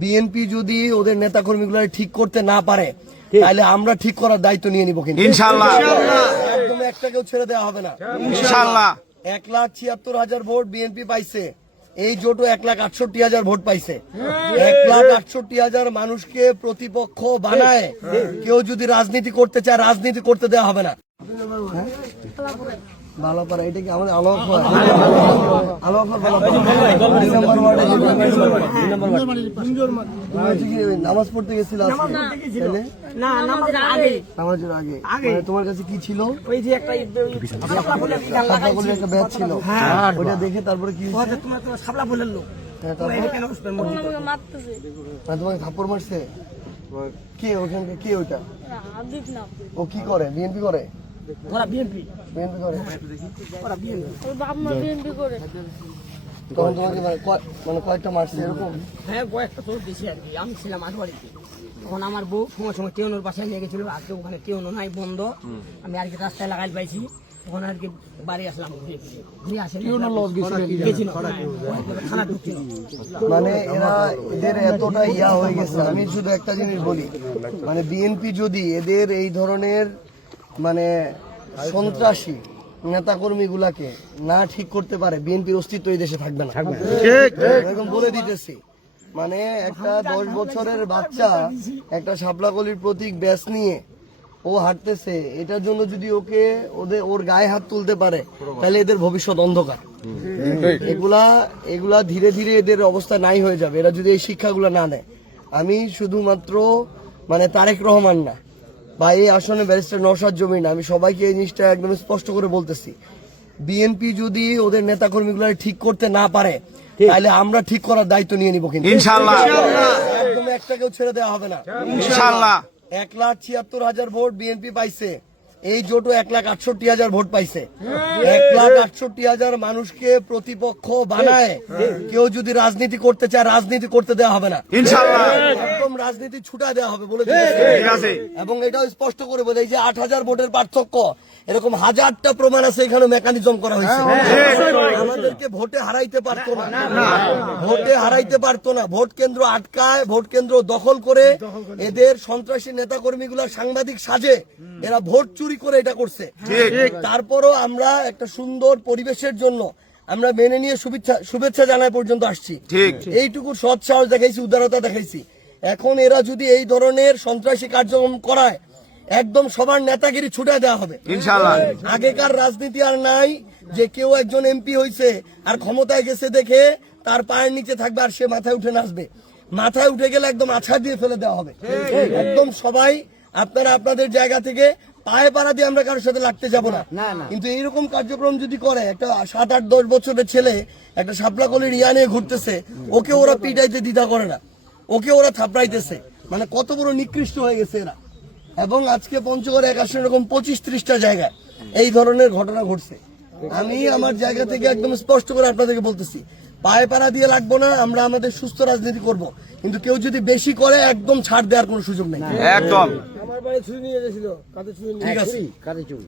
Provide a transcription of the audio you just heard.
BNP যদি ওদের নেতাকর্মীগুলো ঠিক করতে না পারে তাহলে আমরা ঠিক করার দায়িত্ব নিয়ে নিব কিন্তু ইনশাআল্লাহ একদম একটাকেও ছেড়ে দেওয়া হবে না ইনশাআল্লাহ। 1,76,000 ভোট বিএনপি পাইছে, এই জোটও 1,68,000 ভোট পাইছে। 1,68,000 মানুষকে প্রতিপক্ষ বানায় কেউ যদি রাজনীতি করতে চায় রাজনীতি করতে দেওয়া হবে না। বালাপাড়া এটা কি আমাদের নামাজ পড়তে গেছিল নামাজের আগে তোমার কাছে কি ছিল? ওই যে একটা ব্যাচ ছিল, ওইটা দেখে তারপরে কি তোমাকে থাপ্পড় মারছে কে? ওখানে কে? ওইটা ও কি করে? বিএনপি করে? বিএনপি করে? তখন তোমাকে মানে কয়েকটা মারছে এরকম? হ্যাঁ, কয়েকটা চোর দিয়েছি আর কি। আমি ছিলাম আট বাড়িতে, তখন আমার বউ সময় সময় টেউনোর বাসায় নিয়ে গেছিল। আজকে ওখানে টেউনো নাই, বন্ধ। আমি আর কি রাস্তায় লাগাই পাইছি, তখন আর কি বাড়ি আসলাম ঘুরে আসে। মানে এদের এতটা ইয়া হয়ে গেছে। আমি শুধু একটা জিনিস বলি, মানে বিএনপি যদি এদের এই ধরনের মানে সন্ত্রাসী নেতাকর্মী গুলাকে না ঠিক করতে পারে বিএনপির অস্তিত্ব এই দেশে থাকবে না। এরকম বলে দিতেছি। মানে একটা 10 বছরের বাচ্চা একটা শাপলাকলির প্রতীক ব্যাস নিয়ে ও হাঁটতেছে, এটার জন্য যদি ওর গায়ে হাত তুলতে পারে তাহলে এদের ভবিষ্যৎ অন্ধকার। এগুলা ধীরে ধীরে এদের অবস্থা নাই হয়ে যাবে এরা যদি এই শিক্ষাগুলো না নেয়। আমি শুধুমাত্র মানে তারেক রহমান না বা এই আসনে ব্যারিস্টার নওশাদ জমির না, আমি সবাইকে এই জিনিসটা একদম স্পষ্ট করে বলতেছি, বিএনপি যদি ওদের নেতাকর্মীগুলো ঠিক করতে না পারে তাহলে আমরা ঠিক করার দায়িত্ব নিয়ে নিব কিন্তু ইনশাআল্লাহ। একদম একটাকেও ছেড়ে দেওয়া হবে না ইনশাআল্লাহ। 1,76,000 ভোট বিএনপি পাইছে, এই জোটও 1,68,000 ভোট পাইছে। 1,68,000 মানুষকে প্রতিপক্ষ বানায় কেউ যদি রাজনীতি করতে চায় রাজনীতি করতে দেওয়া হবে না ইনশাআল্লাহ। একদম রাজনীতি ছুটা দেওয়া হবে বলে দিয়েছে। এবং এটাও স্পষ্ট করে বলে এই যে 8,000 ভোটের পার্থক্য, এরকম হাজারটা প্রমাণ আছে, এখানে মেকানিজম করা হয়েছে। আমাদেরকে ভোটে হারাইতে পারতো না, ভোট কেন্দ্র আটকায়, ভোট কেন্দ্র দখল করে এদের সন্ত্রাসী নেতাকর্মীগুলা সাংবাদিক সাজে এরা ভোট চুরি করে এটা করছে। তারপরও আমরা একটা সুন্দর পরিবেশের জন্য আমরা মেনে নিয়ে শুভেচ্ছা জানায় পর্যন্ত আসছি। এইটুকু সৎ সাহস দেখাইছি, উদারতা দেখাইছি। এখন এরা যদি এই ধরনের সন্ত্রাসী কার্যক্রম করায় একদম সবার নেতাগিরি ছুটে দেওয়া হবে ইনশাআল্লাহ। আগেকার রাজনীতি আর নাই যে কেউ একজন এমপি হয়েছে আর ক্ষমতায় গেছে দেখে তার পায়ের নিচে থাকবে আর সে মাথায় উঠে নাচবে। মাথায় উঠে গেলে একদম আছাড় দিয়ে ফেলে দেওয়া হবে। একদম সবাই আপনারা আপনাদের জায়গা থেকে পায়ে পাড়া দিয়ে আমরা কারোর সাথে লাগতে যাবো না। কিন্তু এইরকম কার্যক্রম যদি করে, একটা 7-8-10 বছরের ছেলে একটা শাপলাকলির ইয়া নিয়ে ঘুরতেছে, ওকে ওরা পিটাইতে দ্বিধা করে না, ওকে ওরা থাপড়াইতেছে। মানে কত বড় নিকৃষ্ট হয়ে গেছে এরা। এবং আজকে পঞ্চগড়ে এক আসলে এরকম 25-30টা জায়গায় এই ধরনের ঘটনা ঘটছে। আমি আমার জায়গা থেকে একদম স্পষ্ট করে আপনাদেরকে বলতেছি, পায়ে পাড়া দিয়ে লাগবো না, আমরা আমাদের সুস্থ রাজনীতি করব। কিন্তু কেউ যদি বেশি করে একদম ছাড় দেওয়ার কোনো সুযোগ নেই। একদম। ঠিক আছে।